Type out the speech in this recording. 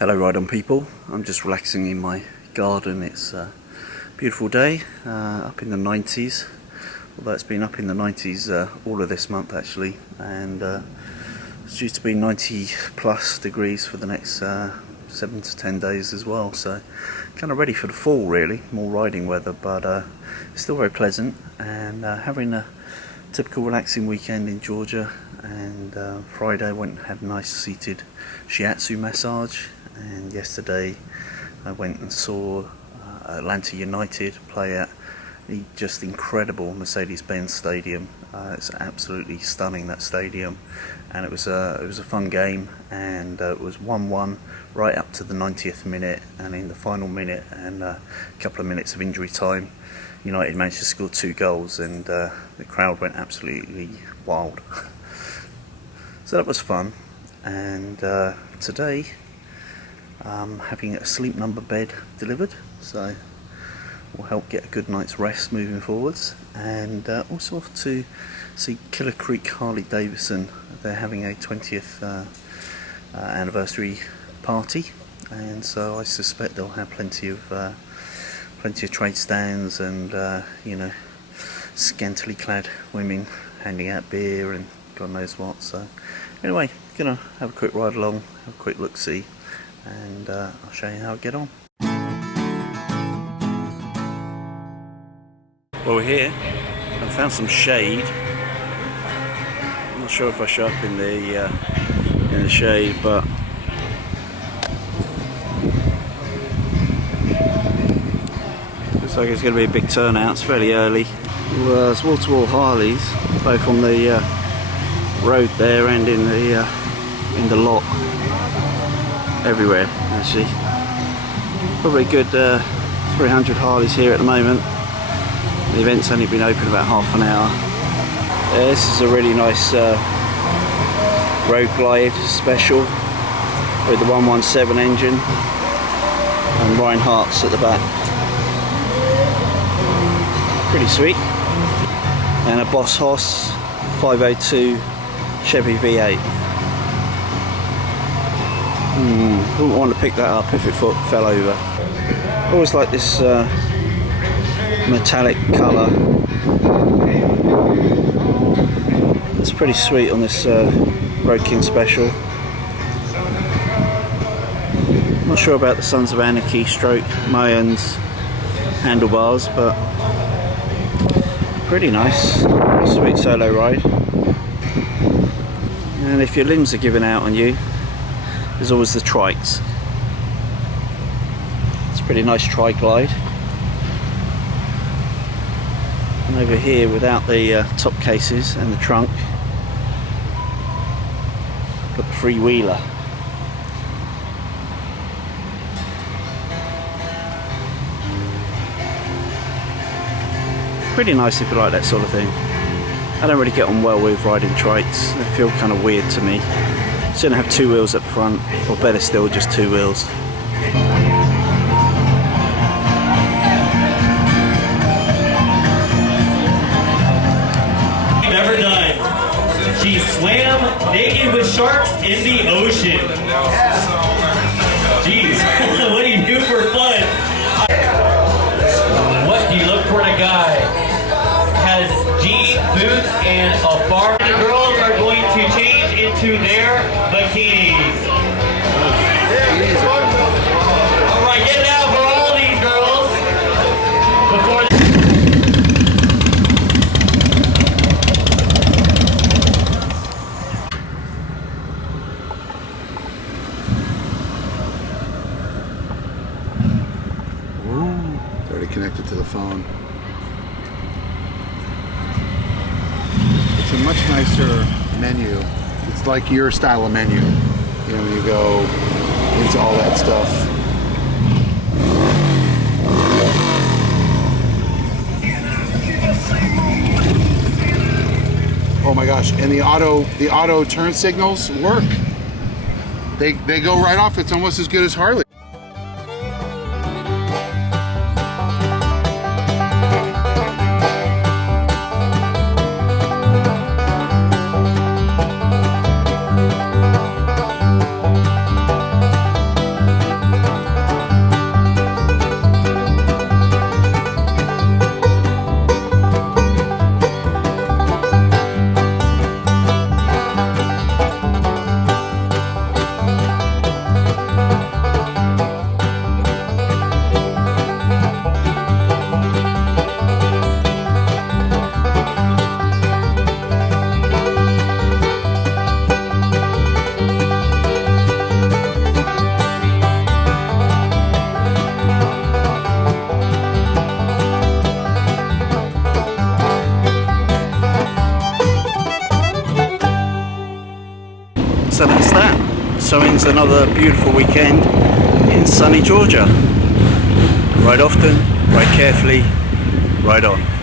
Hello Ride-On people, I'm just relaxing in my garden. It's a beautiful day, up in the 90s, although it's been up in the 90s all of this month actually, and it's due to be 90 plus degrees for the next 7 to 10 days as well, so kind of ready for the fall really, more riding weather, but it's still very pleasant, and having a typical relaxing weekend in Georgia. And Friday I went and had a nice seated shiatsu massage, and yesterday I went and saw Atlanta United play at the just incredible Mercedes-Benz Stadium. It's absolutely stunning, that stadium, and it was a fun game, and it was 1-1 right up to the 90th minute, and in the final minute and a couple of minutes of injury time, United managed to score 2 goals, and the crowd went absolutely wild. So that was fun. And today I'm having a sleep number bed delivered, so will help get a good night's rest moving forwards. And also off to see Killer Creek Harley Davidson. They're having a 20th anniversary party, and so I suspect they'll have plenty of trade stands and scantily clad women handing out beer and God knows what. So anyway, gonna have a quick ride along, have a quick look see, and I'll show you how I get on. Well, we're here. I found some shade. I'm not sure if I show up in the shade, but looks like it's going to be a big turnout. It's fairly early. There's wall-to-wall Harleys, both on the road there and in the lot, everywhere actually. Probably a good 300 Harleys here at the moment. The event's only been open about half an hour. This is a really nice road glide special with the 117 engine and Reinhardt's at the back. Pretty sweet. And a Boss Hoss 502 Chevy V8. Wouldn't want to pick that up if it fell over. Always like this metallic colour. It's pretty sweet on this Road King special. Not sure about the Sons of Anarchy stroke Mayans handlebars, but pretty nice. Sweet solo ride. And if your limbs are giving out on you, there's always the trikes. It's a pretty nice tri-glide. And over here, without the top cases and the trunk, got the freewheeler. Pretty nice if you like that sort of thing. I don't really get on well with riding trikes. They feel kind of weird to me. So you have 2 wheels up front, or better still, just 2 wheels. Never done. She swam naked with sharks in the ocean. Jeez, what do you do for fun? What do you look for in a guy? Has jeans, boots, and a bar. The girls are going to change into their bikinis. All right, get it out for all these girls. Before It's already connected to the phone. It's a much nicer menu. It's like your style of menu. You know, when you go into all that stuff. Oh my gosh! And the auto turn signals work. They go right off. It's almost as good as Harley. so ends another beautiful weekend in sunny Georgia. Ride often, ride carefully, ride on.